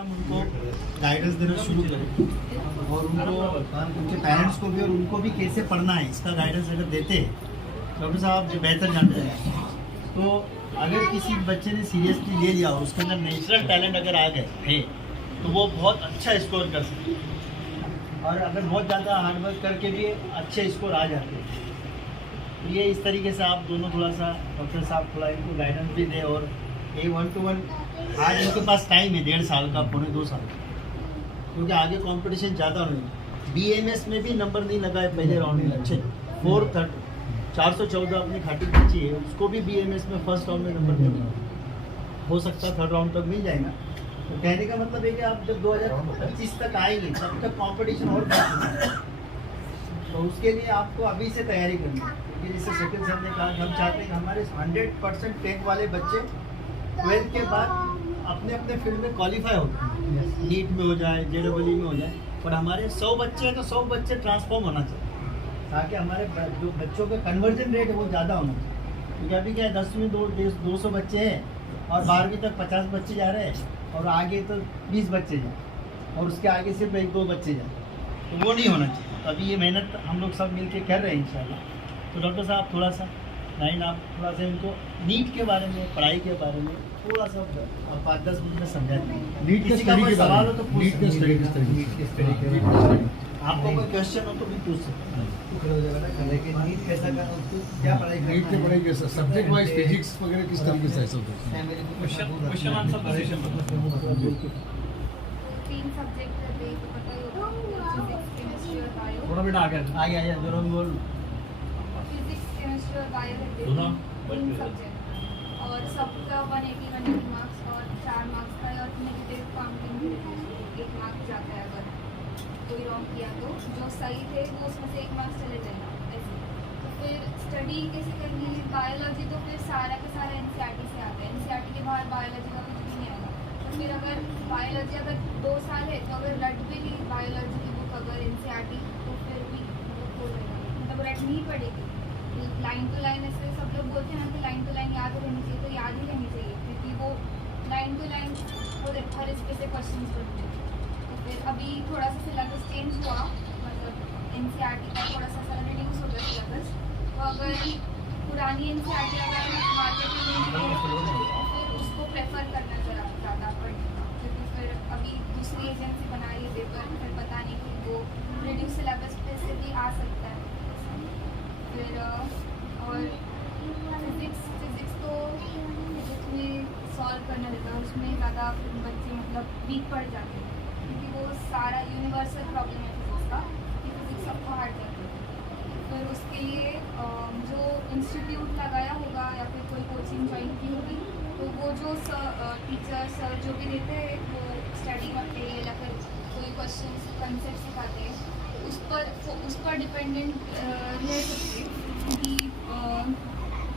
हम उनको गाइडेंस देना शुरू करें और उनके पेरेंट्स को भी और उनको भी कैसे पढ़ना है इसका गाइडेंस अगर देते हैं डॉक्टर साहब जो बेहतर जानते हैं। तो अगर किसी बच्चे ने सीरियसली ले लिया और उसके अंदर नेचुरल टैलेंट अगर आ गए है तो वो बहुत अच्छा स्कोर कर सकते हैं और अगर बहुत ज़्यादा हार्डवर्क करके भी अच्छे स्कोर आ जाते हैं। तो ये इस तरीके से आप दोनों थोड़ा सा डॉक्टर साहब थोड़ा इनको गाइडेंस भी दें और ये 1-to-1 आज इनके पास टाइम है 1.5 साल का, 2.25 साल का, क्योंकि आगे कंपटीशन ज़्यादा नहीं। BAMS में भी नंबर नहीं लगा है पहले राउंड में अच्छे 414 अपनी खाटी बच्ची है उसको भी BAMS में फर्स्ट राउंड में नंबर नहीं मिला, हो सकता है थर्ड राउंड तक मिल जाएगा। तो कहने का मतलब है कि आप जब 2025 तक आएंगे तब तक कंपटीशन और बढ़ेगा। तो उसके लिए आपको अभी से तैयारी करनी है, क्योंकि जैसे शकील सर ने कहा हम चाहते हैं कि हमारे 100% टेक वाले बच्चे 12th के बाद अपने अपने फील्ड में क्वालिफाई होते हैं, नीट में हो जाए, JEE में हो जाए, पर हमारे 100 बच्चे हैं तो 100 बच्चे ट्रांसफॉर्म होना चाहिए ताकि हमारे जो बच्चों का कन्वर्जन रेट है वो ज़्यादा होना चाहिए। क्योंकि अभी क्या है 10वीं 200 बच्चे हैं और 12वीं तक 50 बच्चे जा रहे हैं और आगे तो 20 बच्चे जाए और उसके आगे सिर्फ 1-2 बच्चे जाए, तो वो नहीं होना चाहिए। तो अभी ये मेहनत हम लोग सब मिलके कर रहे हैं इंशाल्लाह। तो डॉक्टर साहब थोड़ा सा आप थोड़ा सा इनको नीट के बारे में, पढ़ाई के बारे में थोड़ा सा 5-10 मिनट में समझा दें। नीट के किसी का कोई सवाल हो तो पूछ नीट के सकते स्टडी के हैं। आपको कोई क्वेश्चन हो तो भी पूछ सकते हैं। नीट कैसा का क्या पढ़ाई नीट के पढ़ाई के सब्जेक्ट वाइज फिजिक्स वगैरह किस तरीके से ऐसा होता है? क्वेश्चन आंसर पोजीशन 3 सब्जेक्ट थे तो पता ही होगा, फिजिक्स केमिस्ट्री और बायो। थोड़ा बेटा आगे आगे जरूर बोल। फिजिक्स केमिस्ट्री और बायो थे 3 सब्जेक्ट और सबका 180 मार्क्स और 4 मार्क्स का और नेगेटिव काउंटिंग 1 मार्क्स जाता है। अगर कोई रॉन्ग किया तो जो सही थे वो उसमें से 1 मार्क्स चले जाएगा ऐसे। तो फिर स्टडी कैसे करनी है? बायोलॉजी तो फिर सारा का सारा NCERT से आता है, NCERT के बाहर बायोलॉजी का कुछ भी नहीं आएगा। तो फिर अगर बायोलॉजी अगर 2 साल है तो अगर रट भी ली बायोलॉजी की बुक अगर NCERT तो फिर भी वो हो जाएगा, मतलब रटनी ही पड़ेगी। लाइन टू लाइन ऐसे सब लोग बोलते हैं ना कि लाइन टू लाइन याद रहनी चाहिए, तो याद ही रहनी चाहिए क्योंकि वो लाइन टू लाइन वो हर इसके से क्वेश्चन बनते हैं। तो फिर अभी थोड़ा सा सिलेबस चेंज हुआ, मतलब NCERT का थोड़ा सा रिड्यूस हो गया सिलेबस। तो अगर पुरानी NCERT अगर मार्केट में नहीं है तो फिर उसको प्रेफर करना ज़्यादा पड़ेगा, क्योंकि फिर अभी दूसरी एजेंसी बना रही है पेपर, फिर पता नहीं कि वो रिड्यूस सिलेबस पे से भी आ सकता है। फिर और फिजिक्स तो फिजिक्स में सॉल्व करना रहता है, उसमें ज़्यादा बच्चे मतलब वीक पड़ जाते हैं क्योंकि वो सारा यूनिवर्सल प्रॉब्लम है फिजिक्स का कि फिजिक्स सबको हार्ड जाती है। फिर उसके लिए जो इंस्टीट्यूट लगाया होगा या फिर कोई कोचिंग ज्वाइन की होगी तो वो जो टीचर सर जो भी देते हैं वो स्टडी करते हैं या फिर कोई क्वेश्चन कंसेप्ट सिखाते हैं उस पर डिपेंडेंट रह सकते क्योंकि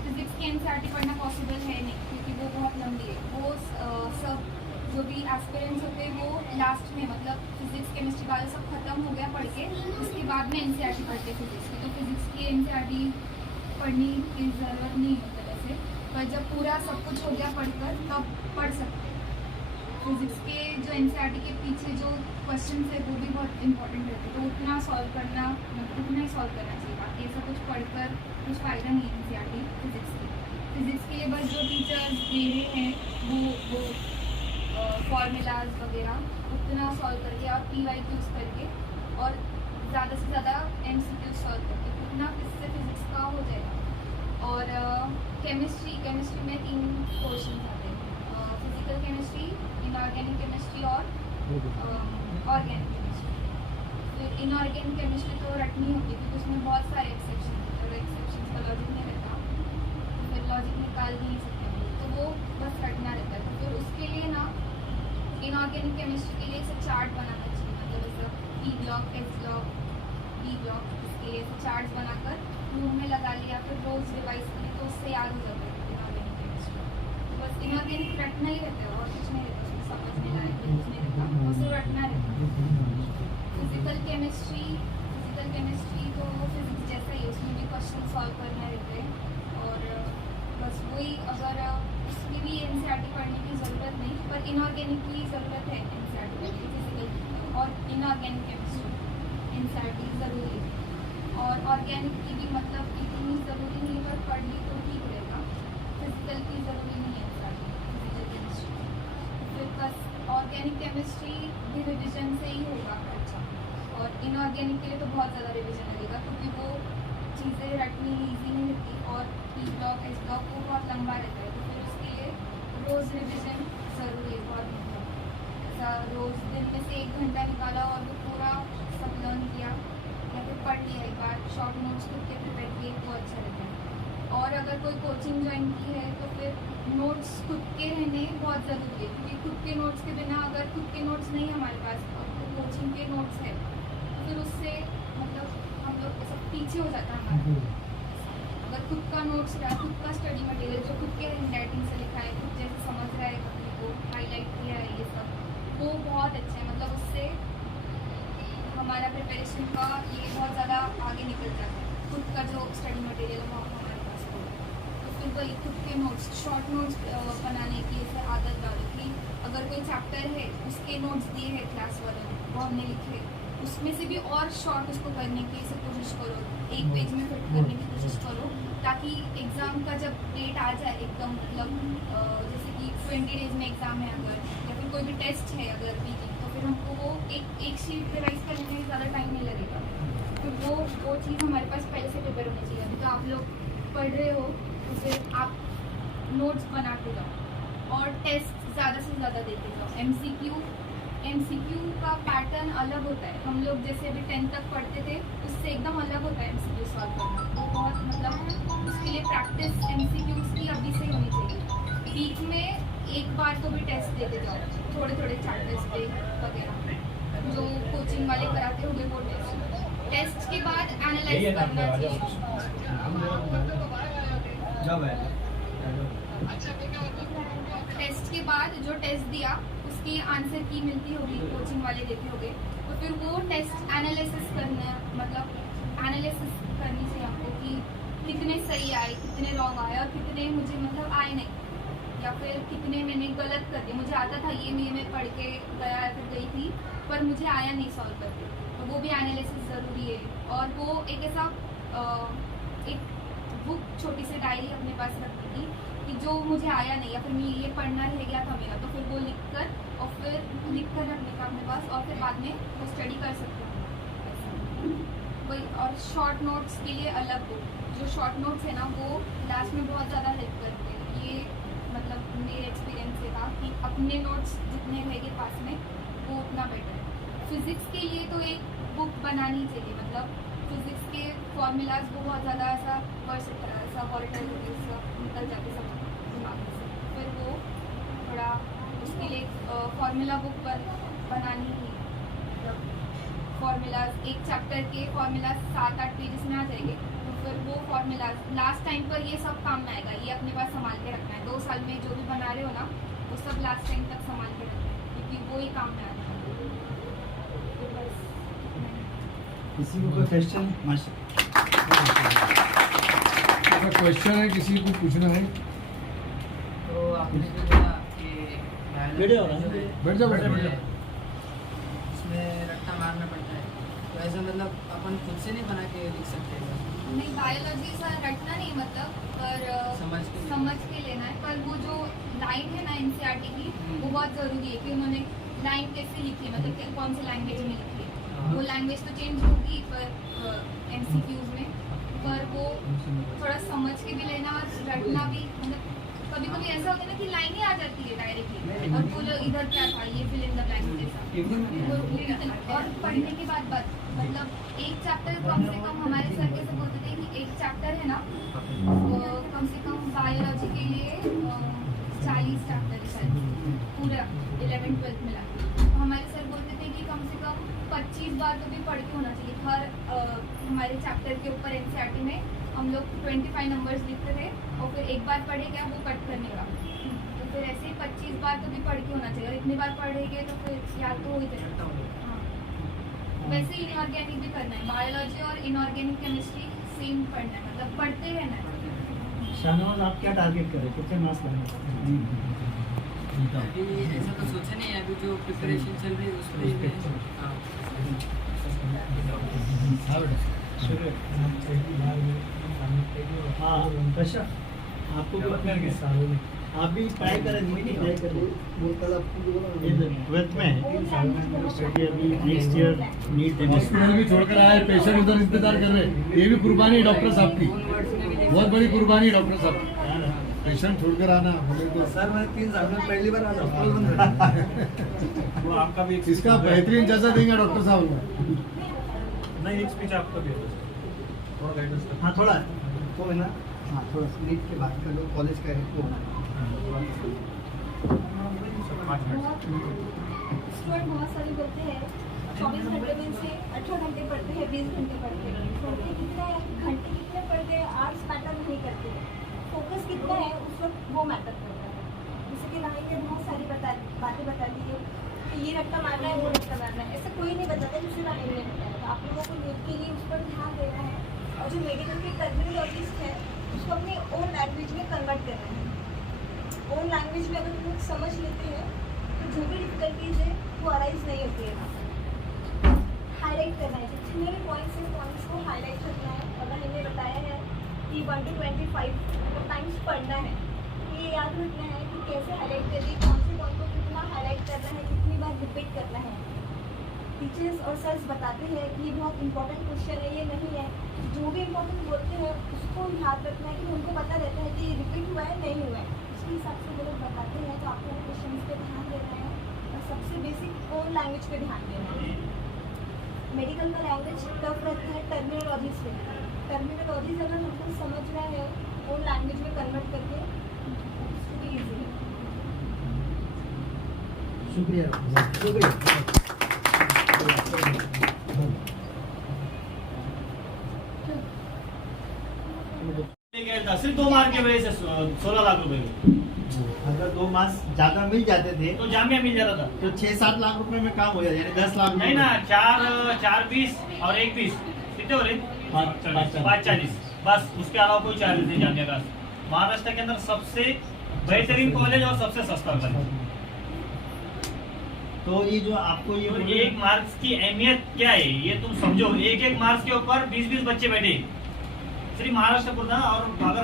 फिजिक्स के NCERT पढ़ना पॉसिबल है नहीं क्योंकि वो बहुत लंबी है। वो सब जो भी एस्पिरेंट्स होते हैं वो लास्ट में मतलब फिजिक्स केमिस्ट्री वाले सब खत्म हो गया पढ़ के, उसके बाद में NCERT पढ़ते फिजिक्स की। तो फिजिक्स की NCERT पढ़ने की ज़रूरत नहीं होती वैसे, पर जब पूरा सब कुछ हो गया पढ़कर तब पढ़ सकते हैं। फिजिक्स के जो NCERT के पीछे जो क्वेश्चन है वो भी बहुत इंपॉर्टेंट रहते हैं, तो उतना सॉल्व करना मतलब उतना ही सॉल्व करना चाहिए। बाकी ऐसा कुछ पढ़कर कुछ फ़ायदा नहीं है NCERT फिजिक्स के लिए बस जो टीचर्स दे रहे हैं वो फॉर्मूलाज वगैरह उतना सॉल्व करके और PYQs करके और ज़्यादा से ज़्यादा MCQs सॉल्व करके उतना इससे फिजिक्स का हो जाएगा। और केमिस्ट्री में 3 पोर्शन आते हैं, फिजिकल केमिस्ट्री, इनऑर्गेनिक केमिस्ट्री और ऑर्गेनिक केमिस्ट्री। फिर इनऑर्गेनिक केमिस्ट्री तो रटनी होती है क्योंकि उसमें बहुत सारे एक्सेप्शन हैं, अगर एक्सेप्शन का लॉजिक नहीं रहता तो फिर लॉजिक निकाल भी नहीं सकते, तो वो बस रटना रहता है। तो फिर उसके लिए ना इनऑर्गेनिक केमिस्ट्री के लिए ऐसा चार्ट बनाना चाहिए, मतलब ऐसा P block, S block, P block, इसके लिए ऐसे चार्ट बनाकर रूम में लगा लिया, फिर रोज़ रिवाइज करें तो उससे याद हो जाता है इनऑर्गेनिक केमिस्ट्री। तो बस इनऑर्गेनिक रटना ही रहता है और कुछ नहीं रहता, उसमें समझने लायक कुछ नहीं रहता, बस वो रटना रहता है। फिजिकल केमिस्ट्री तो फिजिक्स जैसा ही, उसमें भी क्वेश्चन सॉल्व करना रहते हैं और बस वही अगर उसमें भी NCERT एनसीईआरटी पढ़ने की ज़रूरत नहीं, पर इनऑर्गेनिक की ज़रूरत है एनसीईआरटी पढ़ने की, फिजिकल और इनऑर्गेनिक केमिस्ट्री एनसीईआरटी ज़रूरी है। और ऑर्गेनिक की भी मतलब इतनी ज़रूरी नहीं, पर पढ़ ली तो ठीक रहेगा। फिजिकल की ज़रूरी नहीं है एनसीईआरटी, फिजिकल केमिस्ट्री। फिर बस ऑर्गेनिक केमिस्ट्री भी रिविजन से ही होगा अच्छा, और इनऑर्गेनिक के लिए तो बहुत ज़्यादा रिविजन लगेगा, क्योंकि वो चीज़ें रटनी ईजी नहीं होती, और ई ब्लॉक एच ब्लॉक वो बहुत लंबा रहता है, तो फिर उसके लिए रोज़ रिविजन ज़रूरी है बहुत। मतलब ऐसा रोज़ दिन में से 1 घंटा निकाला और वो पूरा सब लर्न किया, या फिर पढ़ लिया एक बार, शॉर्ट नोट्स खुद के प्रिपेयर किए, वो अच्छा रहता है। और अगर कोई कोचिंग ज्वाइन की है तो फिर नोट्स खुद के रहने बहुत ज़रूरी है, क्योंकि खुद के नोट्स के बिना, अगर खुद के नोट्स नहीं हमारे पास और कोचिंग के नोट्स है, तो फिर उससे मतलब हम लोग सब पीछे हो जाता है हमारा। अगर खुद का नोट्स रहा, खुद का स्टडी मटेरियल जो खुद के हैंडराइटिंग से लिखा है, खुद जैसे समझ रहा है, अपने को हाईलाइट किया है, ये सब वो बहुत अच्छा है। मतलब उससे हमारा प्रिपरेशन का ये बहुत ज़्यादा आगे निकल जाता है, खुद का जो स्टडी मटेरियल है वो हमारे पास हो। तो फिर वही खुद के नोट्स, शॉर्ट नोट्स बनाने की ऐसे आदत डालो कि अगर कोई चैप्टर है उसके नोट्स दिए हैं क्लास वालों ने, वो हमने लिखे, उसमें से भी और शॉर्ट उसको करने की ऐसे कोशिश करो, 1 पेज में फिट करने की कोशिश करो, ताकि एग्ज़ाम का जब डेट आ जाए एकदम, मतलब जैसे कि 20 डेज में एग्ज़ाम है अगर, या फिर कोई भी टेस्ट है अगर वीकली, तो फिर हमको वो एक शीट रिवाइज करने में ज़्यादा टाइम नहीं लगेगा। तो वो चीज़ हमारे पास पहले से प्रिपेयर होनी चाहिए। अभी तो आप लोग पढ़ रहे हो, तो फिर आप नोट्स बनाते जाओ और टेस्ट ज़्यादा से ज़्यादा देते जाओ। एमसीक्यू का पैटर्न अलग होता है, हम लोग जैसे अभी 10th तक पढ़ते थे उससे एकदम अलग होता है एमसीक्यू सॉल्व करना। वो बहुत मतलब उसके लिए प्रैक्टिस एमसीक्यूज की अभी से होनी चाहिए। वीक में 1 बार तो भी टेस्ट देते जाओ, थोड़े थोड़े चैप्टर्स पे वगैरह जो कोचिंग वाले कराते होंगे वो टेस्ट के बाद एनालाइज करना चाहिए। टेस्ट के बाद जो टेस्ट दिया उसकी आंसर की मिलती होगी, कोचिंग वाले देते होंगे, तो फिर वो टेस्ट एनालिसिस करना, मतलब एनालिसिस करनी चाहिए आपको कि कितने सही आए, कितने रॉन्ग आए, और कितने मुझे मतलब आए नहीं, या फिर कितने मैंने गलत कर दिए। मुझे आता था ये मैं पढ़ के गया या फिर गई थी, पर मुझे आया नहीं सॉल्व करके, तो वो भी एनालिसिस ज़रूरी है। और वो एक ऐसा एक बुक छोटी सी डायरी अपने पास रखनी थी कि जो मुझे आया नहीं, या फिर मैं ये पढ़ना रह गया था मेरा, तो फिर वो लिख कर रखने का अपने पास, और फिर बाद में वो स्टडी कर सकते हो वही। और शॉर्ट नोट्स के लिए अलग बुक, जो शॉर्ट नोट्स है ना वो लास्ट में बहुत ज़्यादा हेल्प करते हैं। ये मतलब मेरे एक्सपीरियंस से था कि अपने नोट्स जितने रहेंगे पास में वो उतना बेटर है। फिज़िक्स के लिए तो एक बुक बनानी चाहिए, मतलब फिज़िक्स के फॉर्मूलाज वो बहुत ज़्यादा ऐसा ऐसा वॉलेटाइल निकल जाते सब दिमाग से, फिर वो थोड़ा उसके लिए फॉर्मूला बुक पर बनानी ही, मतलब फॉर्मूलाज एक चैप्टर के फॉर्मूलाज 7-8 पेजेस में आ जाएंगे, तो फिर वो फॉर्मूलाज लास्ट टाइम पर ये सब काम में आएगा। ये अपने पास संभाल के रखना है, 2 साल में जो भी बना रहे हो ना वो सब लास्ट टाइम तक संभाल के रखना है, क्योंकि वो ही काम में आएगा। तो बस किसी को कोई क्वेश्चन? अगर क्वेश्चन है किसी को पूछना है तो आपने जो बोला कि वीडियो हो रहा है। बैठ जाओ उसमें रट्टा मारना पड़ता है, तो ऐसा मतलब अपन खुद से नहीं बना के लिख सकते हैं? नहीं, बायोलॉजी सा रटना नहीं, मतलब पर समझ के लेना है। पर वो जो लाइन है ना एनसीईआरटी की, वो बहुत ज़रूरी है कि उन्होंने लाइन कैसे लिखी है, मतलब कौन से लैंग्वेज में लिखी है। वो लैंग्वेज तो चेंज होगी पर एमसीक्यूज में, पर वो थोड़ा समझ के भी लेना और रटना भी। मतलब कभी कभी ऐसा होता है ना कि लाइन ही आ जाती है डायरेक्टली, और बोलो इधर क्या था, ये फिल इन द ब्लैंक्स जैसा। और पढ़ने के बाद मतलब एक चैप्टर कम से कम, हमारे सर कैसे बोलते थे कि एक चैप्टर है ना कम से कम बायोलॉजी के लिए 40 चैप्टर है शायद पूरा 11th-12th मिला। तो हमारे सर बोलते थे कि कम से कम 25 बार तो भी पढ़ के होना चाहिए हर हमारे चैप्टर के ऊपर। एनसीईआरटी में हम लोग 25 नंबर्स लिखते थे, और फिर एक बार पढ़े क्या वो कट करने का, तो फिर ऐसे ही 25 बार तो भी पढ़ के होना चाहिए। और इतनी बार पढ़ेंगे तो फिर याद तो हो ही जाएगा। हाँ, वैसे ही इनऑर्गेनिक भी करना है, बायोलॉजी और इनऑर्गेनिक केमिस्ट्री सेम पढ़ना है, मतलब पढ़ते रहना है। शाहनवाज आप क्या टारगेट करें, कितने मार्क्स लाने अभी ऐसा तो सोचा नहीं है, अभी जो प्रिपरेशन चल रही है उस पर हाँ कश्यप, आपको आप भी पढ़ाई करें, पढ़ाई करें, 12th में है अभी, नेक्स्ट ईयर नीट हॉस्पिटल भी छोड़कर आए, पेशेंट उधर इंतजार कर रहे हैं। ये भी कुर्बानी है डॉक्टर साहब की, बहुत बड़ी कुर्बानी है डॉक्टर साहब की। पेशेंट छोड़कर आना बोले तो सर मैं 3 साल में पहली बार आज हॉस्पिटल बंद वो आपका भी इसका बेहतरीन जैसा देंगे डॉक्टर साहब को। नहीं, एक स्पीच आपका भी है थोड़ा गाइडेंस हाँ थोड़ा तो है ना। हाँ थोड़ा नीट के बाद का जो कॉलेज का है वो स्टूडेंट बहुत सारे बोलते हैं 24 घंटे में से 18 घंटे पढ़ते हैं, 20 घंटे पढ़ते हैं, पढ़ते कितने घंटे कितने पढ़ते हैं आर्ट्स मैटर नहीं करते, फोकस कितना है उस वक्त वो मैटर करता है। जैसे कि राही ने बहुत सारी बातें बता दी है कि ये रट्टा मारना है, वो रट्टा मारना है, ऐसा कोई नहीं बताता जिससे राही ने बताया। तो आप लोगों को नीट के लिए उस पर ध्यान देना है, और जो मेडिकल के टर्मिनोलॉजिस्ट है उसको अपनी ओन लैंग्वेज में कन्वर्ट करना है। ओन लैंग्वेज में अगर लोग समझ लेते हैं तो जो भी डिफिकल्टीज है वो अराइज नहीं होती है। हाईलाइट करना है, जितने भी पॉइंट्स हैं पॉइंट्स को हाईलाइट करना है। अगर इन्हें बताया है कि 1 to 25 टाइम्स पढ़ना है, ये याद रखना है कि कैसे हाईलाइट करिए, कौन से पॉइंट को कितना हाईलाइट करना है, कितनी बार रिपीट करना है। टीचर्स और सर्स बताते हैं कि ये बहुत इंपॉर्टेंट क्वेश्चन है, ये नहीं है। जो भी इंपॉर्टेंट बोलते हैं उसको याद रखना है कि उनको पता रहता है कि रिपीट हुआ है नहीं हुआ है, उसके हिसाब से वो लोग बताते हैं। तो आपको क्वेश्चन पे ध्यान देना है और सबसे बेसिक ओन लैंग्वेज पे ध्यान देना है। मेडिकल का लैंग्वेज टफ रहता है टर्मिनोलॉजीज पे, टर्मिनोलॉजीज अगर हमको समझना है ओन लैंग्वेज में कन्वर्ट करके उसको भी ईजी है। शुक्रिया। सिर्फ 2 मार्क की वजह से 16 लाख रुपए में। अगर 2 मार्क्स ज्यादा मिल जाते थे तो जामिया मिल जाता था। तो 6-7 लाख रुपए में काम हो जाता, यानी 10 लाख नहीं ना, 4 20 और 1 20 कितने हो रहे? 540 बस, उसके अलावा कोई चार्जेस नहीं जामिया का। महाराष्ट्र के अंदर सबसे बेहतरीन कॉलेज और सबसे सस्ता कॉलेज। तो ये जो आपको ये तो 1 मार्क्स की अहमियत क्या है ये तुम समझो। 1 मार्क्स के ऊपर 20 बच्चे बैठे सिर्फ महाराष्ट्र कोटा, और अगर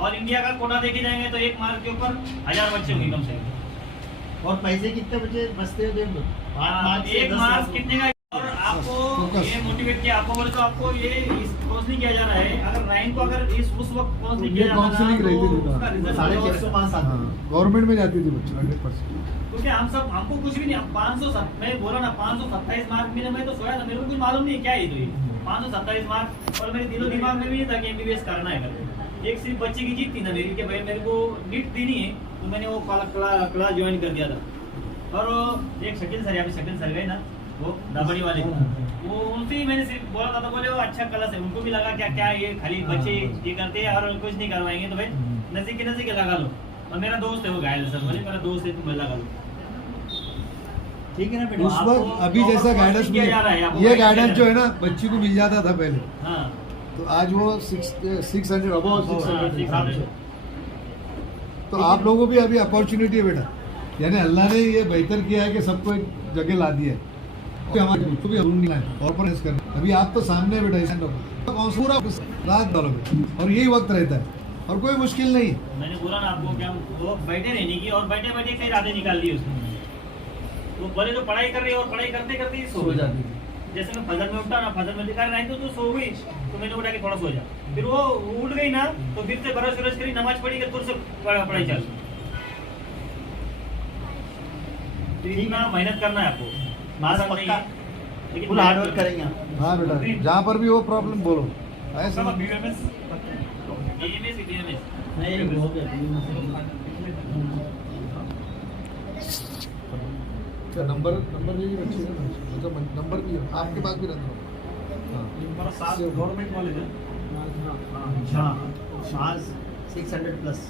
ऑल इंडिया का कोटा देखे जाएंगे तो 1 मार्क के ऊपर 1000 बच्चे होंगे कम से कम। और पैसे कितने बचे बचते हो देख लो, 8 मार्क्स से 1 10 मार्क्स लाख। कितने का? और आपको ये मोटिवेट किया, आपको बोले तो आपको ये काउंसलिंग किया जा रहा है। अगर 9 को अगर उस वक्त काउंसलिंग किया जाता काउंसलिंग तो रहती थी उसका रिजल्ट 650 मार्क्स आते हैं। गवर्नमेंट में जाती थी बच्चे 100%। क्योंकि हमको कुछ भी नहीं, 500 मैं बोला ना 527 मार्क मिले, मैं तो सोया था, मेरे को कुछ मालूम नहीं क्या है तो ये 527 मार्क। और मेरे दिलो दिमाग में भी नहीं था कि MBBS करना है करके। एक सिर्फ बच्चे की जीत थी ना मेरी, कि भाई मेरे को नीट देनी है, तो मैंने वो क्लास ज्वाइन कर दिया था। और एक शकील सर, यहाँ पे शकील सर गए ना, वो दाबड़ी वाले, वो उनसे ही मैंने सिर्फ बोला था, तो बोले वो अच्छा क्लास है। उनको भी लगा क्या ये खाली बच्चे ये करते हैं और कुछ नहीं करवाएंगे, तो भाई नजदीक लगा लो। और मेरा दोस्त है वो घायल सर, बोले मेरा दोस्त है, तुम लगा लो। ठीक है ना बेटा। उस वक्त अभी जैसा गाइडेंस किया जा रहा है, आपको ये गाइडेंस जो है ना बच्ची को मिल जाता था पहले, हाँ तो आज वो 600 बहुत 600। तो आप लोगों भी अभी अपॉर्चुनिटी है बेटा, यानी अल्लाह ने ये बेहतर किया है कि सबको एक जगह ला दिया है। तो हमारे उसको भी रूम नहीं लाए और पर करना। अभी आप तो सामने है बेटा, इस पूरा रात डालोगे और यही वक्त रहता है और कोई मुश्किल नहीं। मैंने बोला ना आपको क्या, वो बैठे रहने की और बैठे बैठे कई रातें निकाल दी उसने। वो बोले तो पढ़ाई कर रही है और पढ़ाई करते करते ही सो जाती। जैसे मैं फजर में उठा ना, फजर में दिखा नहीं तो सो गई, तो मैंने उठा के थोड़ा सो जा। फिर वो उठ गई ना, तो फिर से बरस वरस करी, नमाज पढ़ी, तुर से पढ़ाई चालू। इतना मेहनत करना है आपको, मार्क्स नहीं पक्का है, लेकिन फुल हार्ड वर्क करेंगे आप। हाँ बेटा, जहाँ पर भी वो प्रॉब्लम बोलो ऐसा BMS नहीं हो गया। क्या नंबर भी अच्छे है, मतलब नंबर भी है आपके पास भी रहता है। हमारा 7 गवर्नमेंट कॉलेज है। हाँ 600 प्लस।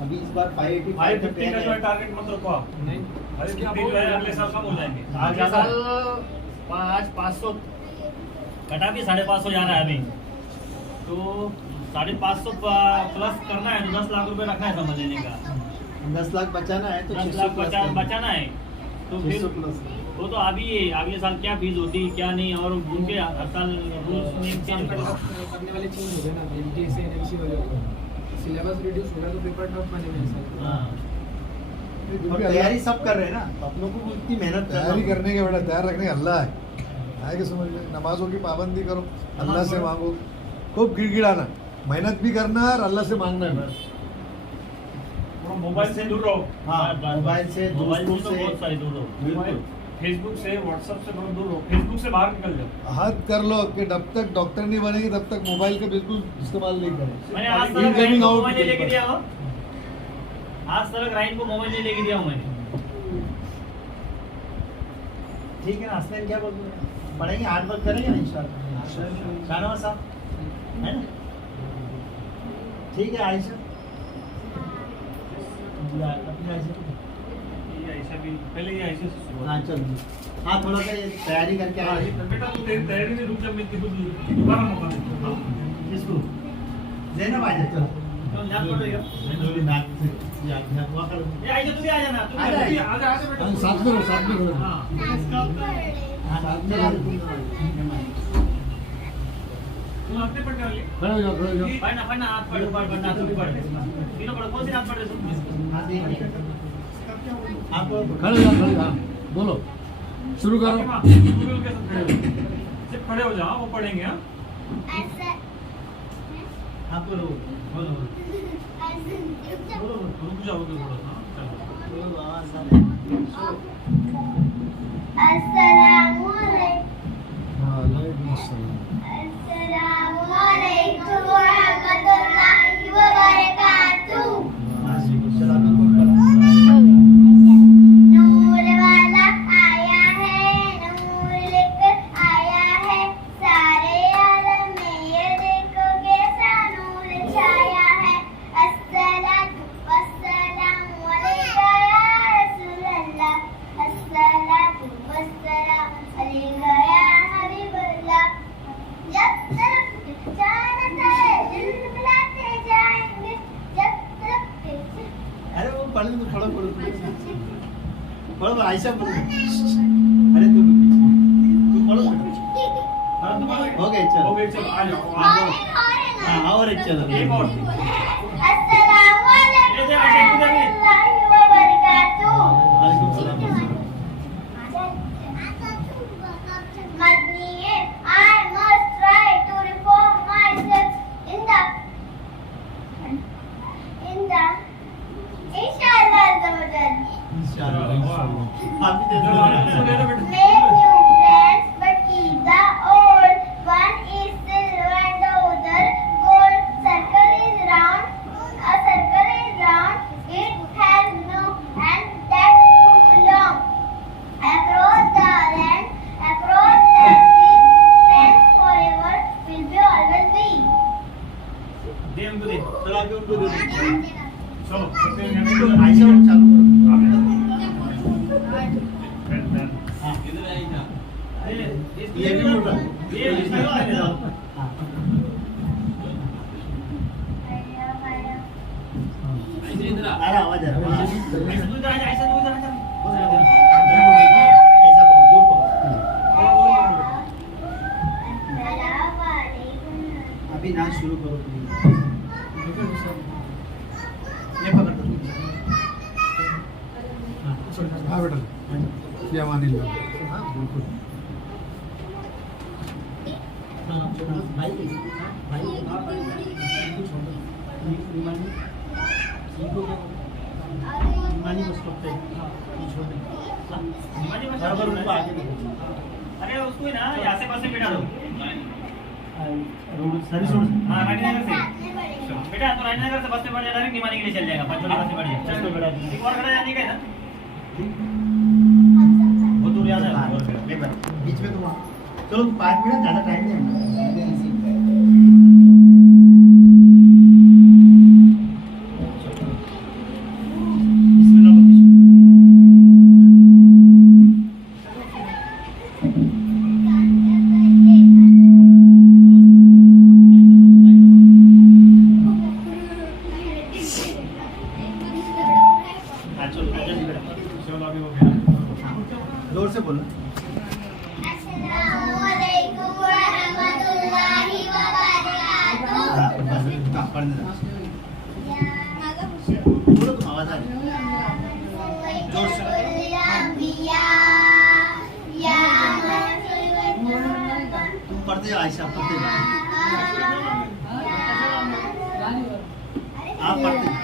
अभी इस बार 585 का जो टारगेट मत रखो आप। नहीं, अगले साल कम हो जाएंगे। अगले साल 500 घटा भी 550 जा रहा है अभी, तो 550 प्लस करना है तो 10 लाख रुपए रखना है समझ लेने का। 10 लाख बचाना है तो 10 600 लाख प्लस बचाना है तो फिर 600 प्लस वो तो अभी अगले साल क्या फीस होती क्या नहीं, और उनके हर साल रूल्स नेम चेंज करने वाले चेंज हो गए ना, एमटीएस एनएमसी वाले सिलेबस रिड्यूस हो गया तो पेपर टफ बने हुए हैं। हाँ और तैयारी सब कर रहे हैं ना, तो अपनों को भी इतनी मेहनत तैयारी करने के बेटा, तैयार रखने का अल्लाह है कि समझ में। नमाजों की पाबंदी करो, अल्लाह से मांगो, खूब गिड़गिड़ाना, मेहनत भी करना है और अल्लाह से मांगना है बस। मोबाइल से दूर रहो। हाँ, मोबाइल से, मोबाइल दोस्तों से से, बहुत सारे दूर हो। बिल्कुल। फेसबुक से, व्हाट्सएप से बहुत दूर रहो। फेसबुक से बाहर निकल जाओ। हद कर लो कि जब तक डॉक्टर नहीं बनेंगे तब तक मोबाइल का बिल्कुल इस्तेमाल नहीं करें। मैंने आज तक Incoming राइन को out मोबाइल नहीं लेके बिल्कुल। दिया हो, आज तक राइन को मोबाइल नहीं लेके दिया हूँ मैंने। ठीक है ना, हसनैन क्या बोलते हैं, पढ़ेंगे, हार्ड वर्क करेंगे ना इंशाल्लाह। शाहनवाज साहब है ना, ठीक है। आयशा अपनी आयशा, ये ऐसा भी पहले ये ऐसे से शुरू हाँ चलो, हाँ थोड़ा सा ये तैयारी करके आए। बेटा तू तेरी तैयारी में रुक जा, मैं तेरे को दोबारा मौका देता हूँ। किसको, जैनब आ जाए, चलो तो याद पड़ रही है। मेरी नाक से याद हुआ कर। ये आइए तू भी आ जाना, तू भी आ आ जा, जा। आजा आजा बेटा। हाँ, साथ में रहो, साथ में रहो। हाँ साथ में आ जाओ। तू हाथ पे पकड़ ले। खड़े हो जाओ, खड़े हो जाओ। पढ़ना हाथ पढ़ना तू भी पढ़, तीनों पढ़ो। कौन सी हाथ पढ़ रहे हो? हाँ, देखिए। आप खड़े हो जाओ, खड़े हो जाओ। बोलो, शुरू करो। फातिमा, तू भी उनके साथ खड़े हो। सिर्फ खड़े हो जाओ, वो पढ़ेंगे। हाँ आप बोलो, बोलो, रुक जाओगे थोड़ा सा। चलो बोलो, आवाज़ आ रही है। वालेकुम अस्सलाम। चलो, आप बोलो, बोलो। नूर वाला आया है, नूर लेकर आया है, सारे आलम में ये देखो कैसा नूर छाया है। अस्सलातु वस्सलामु अलैका या रसूल अल्लाह, अस्सलातु वस्सलामु अलैका या हबीबल्लाह। जब तरफ जानत है दिल मिलाते जाएंगे, जब तरफ अरे वो पढ़ लो, पढ़ो पढ़ो पढ़ो, आयशा पढ़ो। अरे तू पढ़ो, हो गए, चलो हो गए, चलो आ जाओ आ जाओ। हाँ, और एक चलो, एक और। अस्सलामु अलैकुम वरहमतुल्लाहि वबरकातुहू। वालेकुम सलाम। Madniye, I must try to reform myself in the Inshallah Azawajal. इंशाल्लाह, इंशाल्लाह। आप भी दे दो। Make new friends but keep the old. One is silver and the other gold. Circle is round, a circle is round. It has no end that's too long. Across the land, across the sea, friends forever will be always be. दे हमको दे। चलो आगे उनको दे दो। चलो आयशा वो चालू करो। हाँ, ये भी बोल रहा है। ये इसमें लो, आने दो। हाँ, आ रहा आवाज आ रहा है। तू इधर आ जा, ऐसा तू इधर आ जा। ऐसा करो, दूर करो। अभी नाच शुरू करो प्लीज। ये पकड़ दो। हाँ बेटा, ये अमानिल्लाह। हाँ बिल्कुल। भाई भाई बराबर उनको आगे देखो। अरे उसको ही ना यहाँ से बस से बिठा दो। सर छोड़। हाँ रानीनगर से बेटा, तो रानीनगर से बस में बढ़ जा, डायरेक्ट निमानी के लिए चल जाएगा। पंचोली बस से बढ़ जाएगा। चलो बेटा। एक और खड़ा जाने का है ना, वो दूर याद है। हाँ, बीच में तुम चलो 5 मिनट, ज़्यादा टाइम नहीं। अभी वो बयान जोर से बोलो। अस्सलामुअलैकुम वरहमतुल्लाहि वबरकातुहू। हाँ, पढ़ने दो। नागा खुशी बोलो तुम, आवाज आ रही है। जोर से। तुम पढ़ते जाओ आयशा, पढ़ते जाओ। आप पढ़ते जाओ।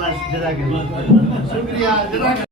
बस, जज़ाकल्लाह। शुक्रिया, जज़ाकल्लाह।